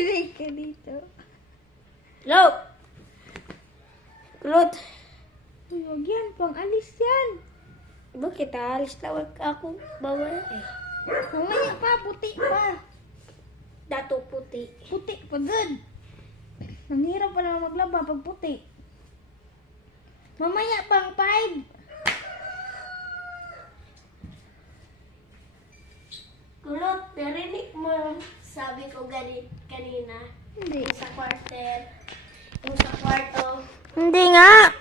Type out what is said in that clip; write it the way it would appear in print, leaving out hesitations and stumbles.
Marinig ka dito. Lo! Kulot! Uy, huwag yan. Pang-alis yan. Bakit alis tawag ako? Bawal eh. Mamaya pa, puti pa. Dato puti. Puti pa good. Ang hirap pa naman maglaba pag puti. Mamaya pang 5. Kulot, narinig mo. Sabi ko kanina. Hindi. Yung sa quarter. Yung sa kwarto. Hindi nga.